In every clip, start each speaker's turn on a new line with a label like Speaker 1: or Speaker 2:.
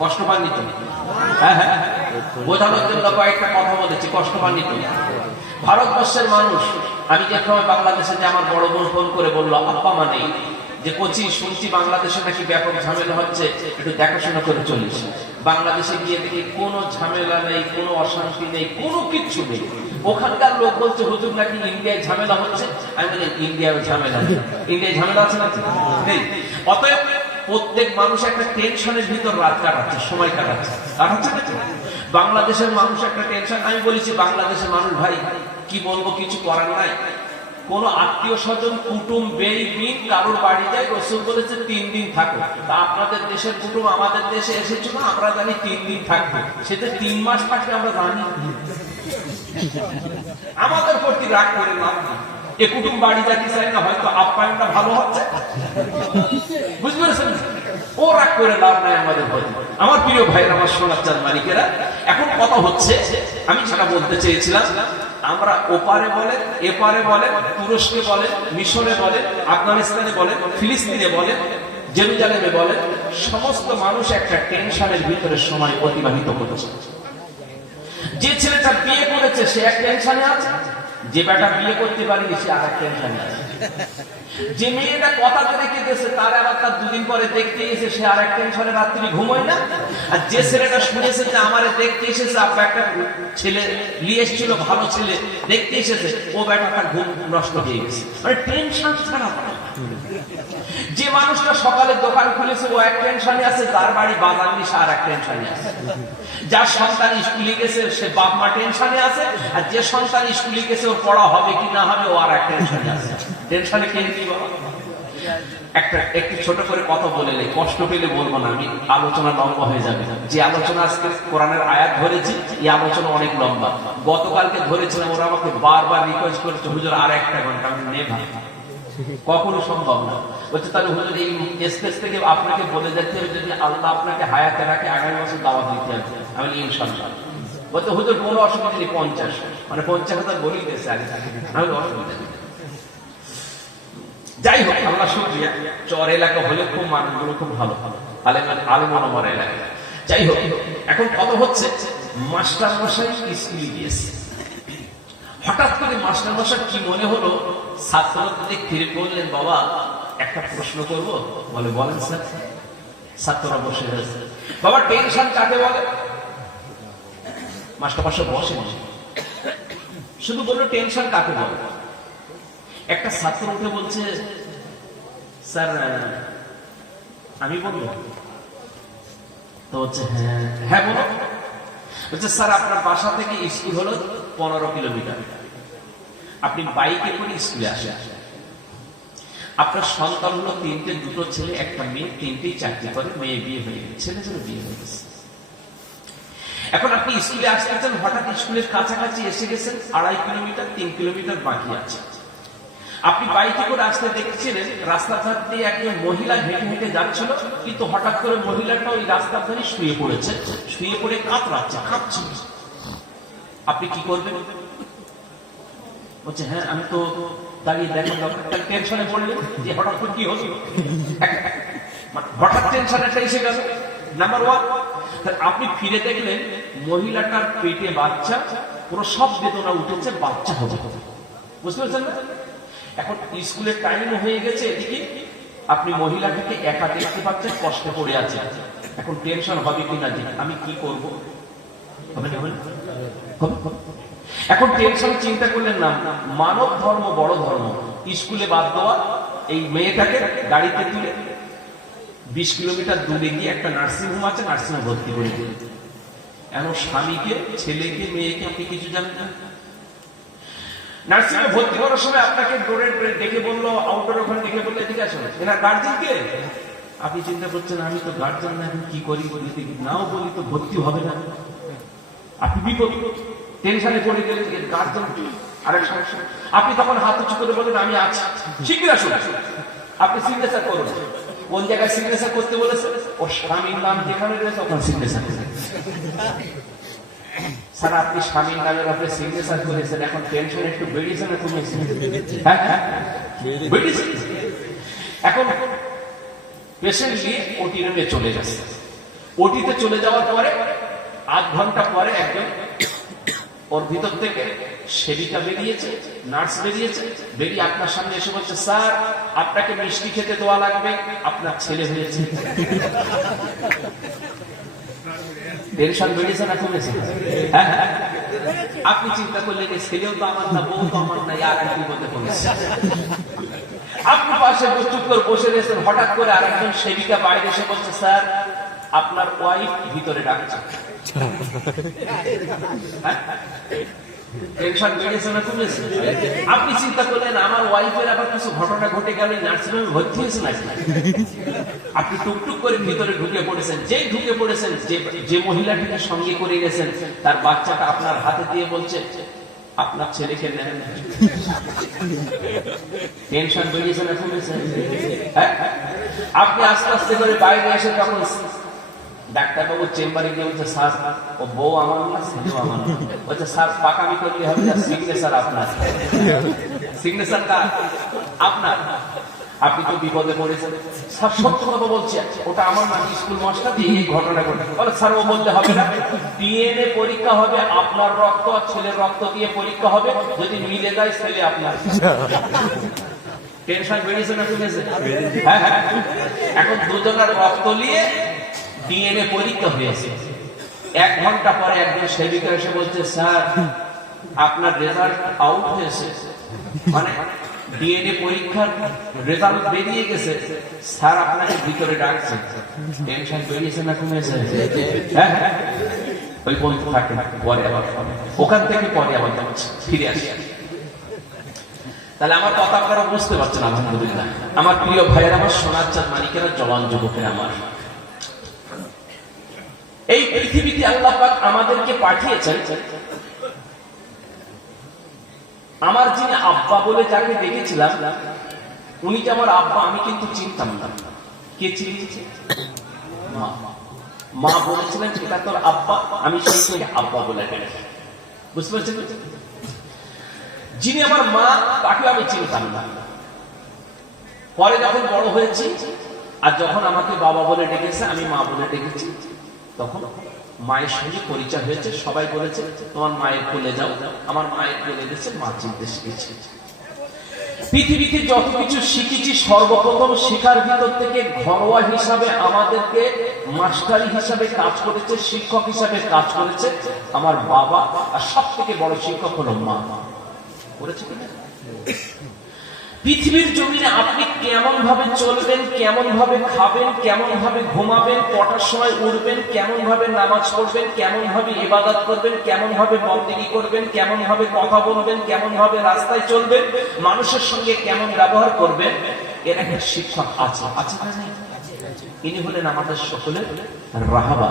Speaker 1: কষ্ট পাননি তুমি হ্যাঁ হ্যাঁ। বোঝানোর জন্য কয়েকটা কথা বলেছি, কষ্ট পাননি তুমি ভারতবর্ষের মানুষ, আমি যে সময় বাংলাদেশে যে আমার বড় বোন ফোন করে বলল, আব্বা মা নেই যে কোচি শুনছি, বাংলাদেশে নাকি ব্যাপক ঝামেলা হচ্ছে, একটু দেখাশোনা করে চলিস বাংলাদেশে গিয়ে দেখি কোনো ঝামেলা নেই, কোনো অশান্তি নেই, কোনো কিচ্ছু নেই। ওখানকার লোক বলছে, হুজুর, নাকি ইন্ডিয়ায় ঝামেলা হচ্ছে? আমি বলি, ইন্ডিয়ায় ঝামেলা ইন্ডিয়ায় ঝামেলা আছে না অতএব প্রত্যেক মানুষ একটা টেনশনের ভিতর রাত কাটাচ্ছে, সময় কাটাচ্ছে। কাটাচ্ছে বাংলাদেশের মানুষ একটা টেনশন আমি বলেছি বাংলাদেশের মানুষ, ভাই, কি বলব, কিছু করার নাই। কোন আত্মীয় স্বজন, কুটুম, বেই দিন কারোর বাড়ি যায়, রসুল বলেছে তিন দিন থাকো। তা আপনাদের দেশের কুটুম আমাদের দেশে এসেছিল, আমরা জানি তিন দিন থাকবে। সেটা তিন মাস থাকবে আমরা জানি। আমাদের প্রতি রাগ করে নেই। এ কুটুম বাড়ি যাতে চাই না, হয়তো আপ্যায়নটা ভালো হচ্ছে। ও রাগ করে লাভ নাই আমাদের প্রতি আমার প্রিয় ভাইয়ের, আমার সোনার মালিকেরা, এখন কথা হচ্ছে, আমি সেটা বলতে চেয়েছিলাম, আমরা ওপারে বলে এপারে বলে তুরস্কে বলে মিশরে বলে আফগানিস্তানে বলে ফিলিস্তিনে বলে জেরুজালেমে বলে সমস্ত মানুষ একটা টেনশনের ভিতরে সময় অতিবাহিত করেছে যে ছেলেটা বিয়ে করেছে সে এক টেনশনে আছে। যে বেটা বিয়ে করতে পারেনি, সে আর এক টেনশনে আছে। যে মেয়েটা কথা রেখে দিয়েছে তার আবার তার দুদিন পরে দেখতে এসে সে আর এক টেনশনে রাত্রি ঘুমোয় না? আর যে ছেলেটা শুনেছে যে আমারে দেখতে এসেছে আপনার একটা ছেলে নিয়ে এসেছিল, ভালো ছেলে, দেখতে এসেছে, ও বেটা তার ঘুম নষ্ট হয়ে গেছে। মানে টেনশন ছাড়া যে মানুষটা সকালে দোকান খুলেছে, ও এক টেনশনে আছে, তার বাড়ি বাজার নিয়ে সে আর এক টেনশনে আছে। যার সন্তান স্কুলে গেছে, সে বাপ মা টেনশনে আছে আর যে সন্তান স্কুলে গেছে, ওর পড়া হবে কি না হবে, ও আর এক টেনশনে আছে। টেনশনে কে কি? একটা, একটু ছোট করে কথা বলে নেই, কষ্ট পেলে বলব না আমি, আলোচনা লম্বা হয়ে যাবে। যে আলোচনা আজকে কোরআনের আয়াত ধরেছি, এই আলোচনা অনেক লম্বা। গতকালকে ধরেছিলাম, ওরা আমাকে বারবার রিকোয়েস্ট করেছে, হুজুর, আর একটা ঘণ্টা, আমি নেভা। কখনো সম্ভব না। বলছে, তাহলে হুজুর, এই স্পেস থেকে আপনাকে বলে যাচ্ছে যদি আল্লাহ আপনাকে হায়াতে রাখে, আগামী বছর দাওয়া দিতে হবে। আমি ইনশাল্লাহ বলছে হুজুর কোনো অসুবিধা নেই পঞ্চাশ। মানে পঞ্চাশ হাজার বলেই দিয়েছে আগে আমি বলি, অসুবিধা যাই হোক আল্লাহ শুক্রিয়া। চর এলাকা হলে খুব মানুষগুলো খুব ভালো। ভালো আলেম আলম আমার এলাকা। যাই হোক এখন কত হচ্ছে? মাস্টার মশাই স্কুলে গিয়েছে। হঠাৎ করে মাস্টার মশাই কি মনে হলো? ছাত্রদের ফিরে বললেন বাবা একটা প্রশ্ন করব? বলে বলেন স্যার। ছাত্ররা বসে রয়েছে। বাবা টেনশন কাকে বলে? মাস্টার মশাই বসে বসে শুধু বলল টেনশন কাকে বলে? একটা ছাত্র উঠে বলছে স্যার আমি বলব। তো হচ্ছে হ্যাঁ হ্যাঁ বলো। বলছে স্যার আপনার বাসা থেকে স্কুল হলো পনেরো কিলোমিটার। আপনি বাইকে করে স্কুলে আসেন। আপনার সন্তান হলো তিনটে, দুটো ছেলে, একটা মেয়ে, তিনটেই চাকরি করে, মেয়ে বিয়ে হয়ে গেছে, ছেলে ছেলে বিয়ে হয়ে গেছে। এখন আপনি স্কুলে আসতে আছেন হঠাৎ স্কুলের কাছাকাছি এসে গেছেন, আড়াই কিলোমিটার, তিন কিলোমিটার বাকি আছে। আপনি বাইকে করে আসতে দেখছিলেন রাস্তার ধার দিয়ে একজন মহিলা হেঁটে হেঁটে যাচ্ছিল, কিন্তু হঠাৎ করে মহিলাটা ওই রাস্তার ধারে শুয়ে পড়েছে। শুয়ে পড়ে কাতরাচ্ছে, কাঁপছে। আপনি কি করবেন? বলছে হ্যাঁ আমি তো দাঁড়িয়ে দেখেন দরকার টেনশনে পড়লেন যে হঠাৎ করে কি হলো? হঠাৎ টেনশন একটা এসে গেল। নাম্বার ওয়ান আপনি ফিরে দেখলেন মহিলাটার পেটে বাচ্চা, পুরো সব বেদনা উঠেছে, বাচ্চা হবে। বুঝতে পারছেন না? এখন স্কুলের টাইম হয়ে গেছে এদিকে। আপনি মহিলাটাকে একা দেখতে পাচ্ছেন, কষ্টে পড়ে আছে এখন টেনশন হবে কিনা যে আমি কি করব। এখন টেনশন চিন্তা করলেন না, মানব ধর্ম বড় ধর্ম। স্কুলে বাদ দেওয়া, এই মেয়েটাকে গাড়িতে তুলে বিশ কিলোমিটার দূরে গিয়ে একটা নার্সিং হোম আছে নার্সিং হোম ভর্তি করে। দিলেন এখন স্বামীকে, ছেলেকে, মেয়েকে আপনি কিছু জানেন না? নার্সিং হোমে ভর্তি করার সময় আপনাকে বলল আউটডোর ওখানে বলল এনার গার্জেন কে আপনি চিন্তা করছেন, আমি তো গার্জেন না এখন কি করি? দেখি, নাও বলি তো ভর্তি হবে না। আপনি বিপদ টেনশনে পড়ে গেলেন গার্জেন আরেক সমস্যা, আপনি তখন হাত উঁচু করে বলেন, আমি আছি। শীঘ্র আসুন। আপনি সিগনেচার করুন কোন জায়গায় সিগনেচার করতে বলেছে? ওর স্বামীর নাম যেখানে রয়েছে, ওখানে সিগনেচার স্যার, আপনি স্বামীর নামের আপনি সিগনেচার করেছেন, এখন টেনশন একটু বেড়েছে না কমেছে? হ্যাঁ হ্যাঁ বেড়েছে। এখন পেশেন্ট নিয়ে ওটি রুমে চলে যাচ্ছে। ওটিতে চলে যাওয়ার পরে আধ ঘণ্টা পরে একজন ওর ভিতর থেকে সেবিকা বেরিয়েছে, নার্স বেরিয়েছে, বেরিয়ে আপনার সামনে এসে বলছে, স্যার আপনাকে মিষ্টি খেতে দেওয়া লাগবে আপনার ছেলে হয়েছে। হ্যাঁ, হ্যাঁ। আপনি চিন্তা করলেন ছেলেও তো আমার না বউ তো আমার না আর বলতে আপনি পাশে চুপ করে বসে রয়েছেন হঠাৎ করে আরেকজন সেবিকা বাইরে এসে বলছে স্যার আপনার ওয়াইফ ভিতরে ডাকছে। আপনি চিন্তা করলেন, আমার ওয়াইফের আবার কিছু ঘটনা ঘটে গেল নার্সিংহোমে ভর্তি হয়েছে নাকি? আপনি টুকটুক করে ভিতরে ঢুকে পড়েছেন। যেই ঢুকে পড়েছেন, যে যে মহিলাটিকে সঙ্গে করে গেছেন, তার বাচ্চাটা আপনার হাতে দিয়ে বলছে, আপনার ছেলেকে নেন টেনশন না কমেছে? হ্যাঁ? আপনি আস্তে আস্তে করে বাইরে এসে তখন ডাক্তারবাবু চেম্বারে গিয়ে বলছে স্যার ও বউ আমার না ছেলেও আমার না। বলছে স্যার পাকামি করলে হবে না সিগনেচার আপনার। সিগনেচার কার আপনার। আপনি তো বিপদে পড়েছেন। স্যার সত্য কথা বলছি ওটা আমার না স্কুল মাস্টার দিয়ে এই ঘটনা ঘটে। বলে স্যার ও বলতে হবে না ডিএনএ পরীক্ষা হবে আপনার রক্ত আর ছেলের রক্ত দিয়ে পরীক্ষা হবে যদি মিলে যায় ছেলে আপনার। টেনশন বেড়েছে না কমেছে হ্যাঁ হ্যাঁ। এখন দুজনের রক্ত নিয়ে পরীক্ষা হয়েছে। এক ঘণ্টা পরে একজন সেবিকা এসে বলছে, স্যার, আপনার রেজাল্ট আউট হয়েছে। মানে ডিএনএ পরীক্ষার রেজাল্ট বেরিয়ে গেছে। স্যার আপনাকে ভিতরে ডাকছে। টেনশন বেরিয়েছে না হ্যাঁ হ্যাঁ। ওই পর্যন্ত থাকে, পরে আবার ওখান থেকে পরে আবার ফিরে আসি। তাহলে আমার কথা আপনারা বুঝতে পারছেন, আলহামদুলিল্লাহ। আমার প্রিয় ভাইয়ের, আমার সোনার চাঁদ মালিকেরা, জওয়ান যুবকের আমার। পৃথিবীতে আল্লাহ পাক আমাদেরকে পাঠিয়েছেন। আমার যিনি আব্বা বলে যাকে দেখেছিলাম, উনি যে আমার আব্বা, আমি কিন্তু চিনতাম না। কে চিনিয়েছে মা। মা বলেছিলেন, এটা তোর আব্বা, আমি সেই আব্বা বলে। বুঝতে পারছেন? যিনি আমার মা, তাকে আমি চিনতাম না। পরে যখন বড় হয়েছি, আর যখন আমাকে বাবা বলে ডেকেছে, আমি মা বলে ডেকেছি তখন মায়ের সঙ্গে পরিচয় হয়েছে, সবাই বলেছে, তোমার মায়ের কোলে যাও। আমার মায়ের কোলে গেছে মা চিনতে শিখেছে পৃথিবীতে যত কিছু শিখেছি, সর্বপ্রথম শিখার ভিতর থেকে ঘরোয়া হিসাবে আমাদেরকে মাস্টারি হিসাবে কাজ করেছে, শিক্ষক হিসাবে কাজ করেছে আমার বাবা, আর সব থেকে বড় শিক্ষক হলো মা। করেছে কিনা? পৃথিবীর জমিনে আপনি কেমন ভাবে চলবেন, কেমন ভাবে খাবেন, কেমন ভাবে ঘুমাবেন, কটার সময় উঠবেন, কেমন ভাবে নামাজ পড়বেন, কেমন ভাবে ইবাদত করবেন, কেমন ভাবে বন্দিগি করবেন, কেমন ভাবে কথা বলবেন, কেমন ভাবে রাস্তায় চলবেন, মানুষের সঙ্গে কেমন ব্যবহার করবেন, এর একটা শিক্ষক আছে। আছে ইনি হলেন আমাদের সকলের রাহাবা।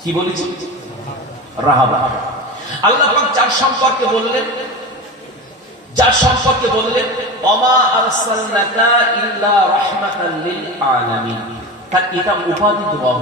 Speaker 1: কি বলেছি রাহাবা। আল্লাহ যার সম্পর্কে বললেন, যার সম্পর্কে বললেন অমা আরসালনাকা ইল্লা রাহমাতাল লিল আলামিন তার এটা উপাধি দেওয়া